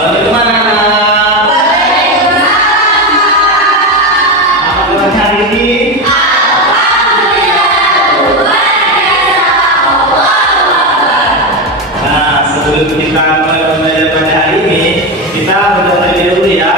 Assalamualaikum anak-anak. Apa kabar hari ini? Nah, sebelum kita mulai belajar pada hari ini, kita berdoa terlebih dahulu ya.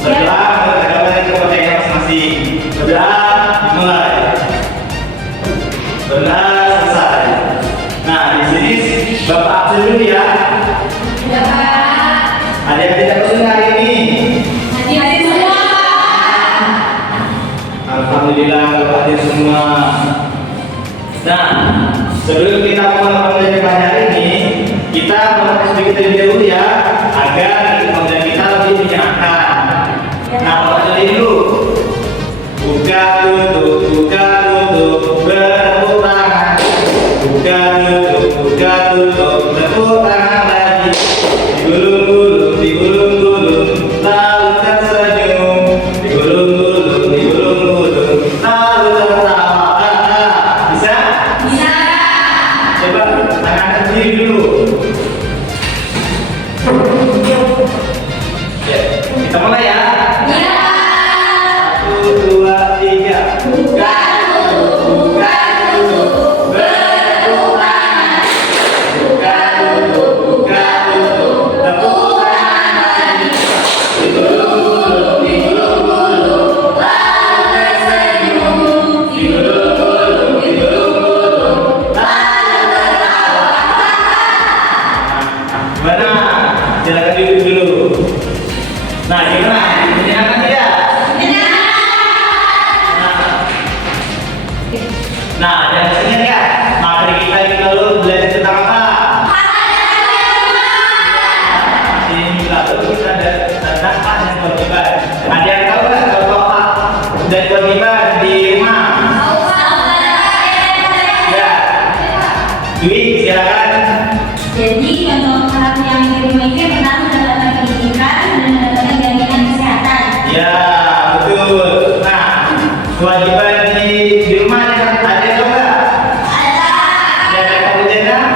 Berdoa kepada kepercayaan masing-masing. Berdoa dimulai. Berdoa selesai. Nah, di sini Bapak absen dulu ya. Ada yang tidak absen hari ini? Alhamdulillah Bapak hadir semua. Nah, sebelum kita mulai belajar pada hari ini, kita mau sedikit terlebih dahulu ya, agar pembelajaran kita lebih menyenangkan. Nah, Bapak tulis dulu. Buka tutup, bertepuk tangan. Buka tutup, bertepuk tangan lagi. Digulung-gulung, lalu tersenyum. Digulung-gulung, lalu tertawa. Bisa? Bisa. Coba tangan sendiri dulu. Ya, kita mulai ya. Silakan duduk dulu. Nah, gimana? Menyenangkan tidak? Nah, yang ingat ya, materi kita ini dulu belajar tentang apa? Ini lalu kita ada tentang hak dan kewajiban. Ada yang tahu nggak kalau hak dan kewajiban di rumah? Ya. Dwi, silakan. Jadi untuk hak yang di rumah ini pertama mendapatkan pendidikan dan mendapatkan jaminan kesehatan. Ya, betul. Nah, kewajiban di rumah ada atau enggak? Ada. Ada kamu jangan?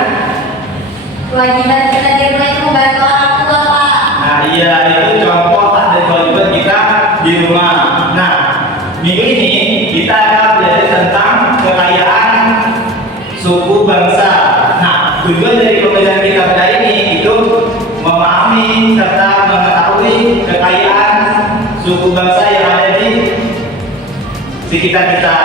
Kewajiban kita di rumah itu membantu orang tua, Pak. Nah, iya itu contoh hak dan kewajiban kita di rumah. Nah, minggu ini kita akan belajar tentang kekayaan suku bangsa. Nah, tujuan dari pembelajaran kita pada ini itu memahami serta mengetahui kekayaan suku bangsa yang ada di sekitar kita.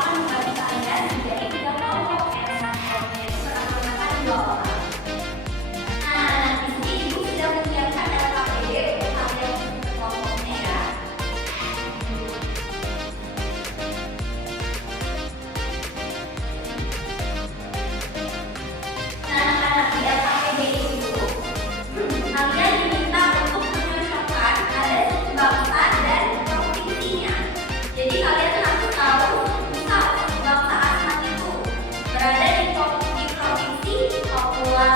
akan membagi kalian menjadi 3 kelompok. Yang satu kelompoknya itu beramalkan 2 orang. Nah, di sini ibu sudah menyiapkan LKPD untuk kalian untuk kelompoknya ya. Nah, karena di LKPD itu kalian diminta untuk menyocokkan ada suku bangsa dan provinsinya. Jadi kalian harus tahu misal suku bangsa Asmat itu berada di provinsi Papua.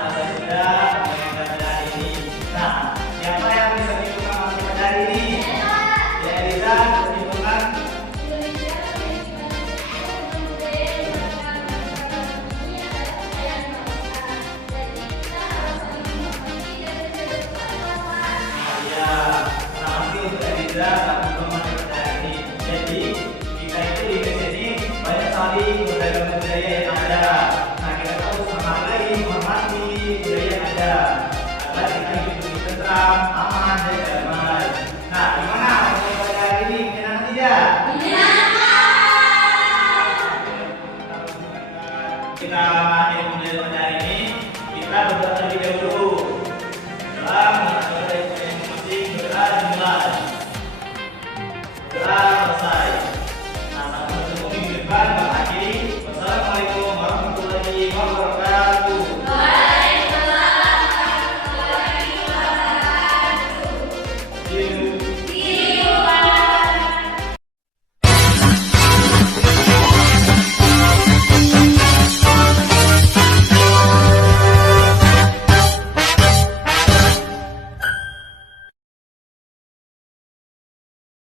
Selesai sudah pelajaran ini. Nah, siapa yang bisa menyimpulkan hasil pelajaran ini? Ya, Eliza, menyimpulkan. Ya, terima kasih untuk Eliza.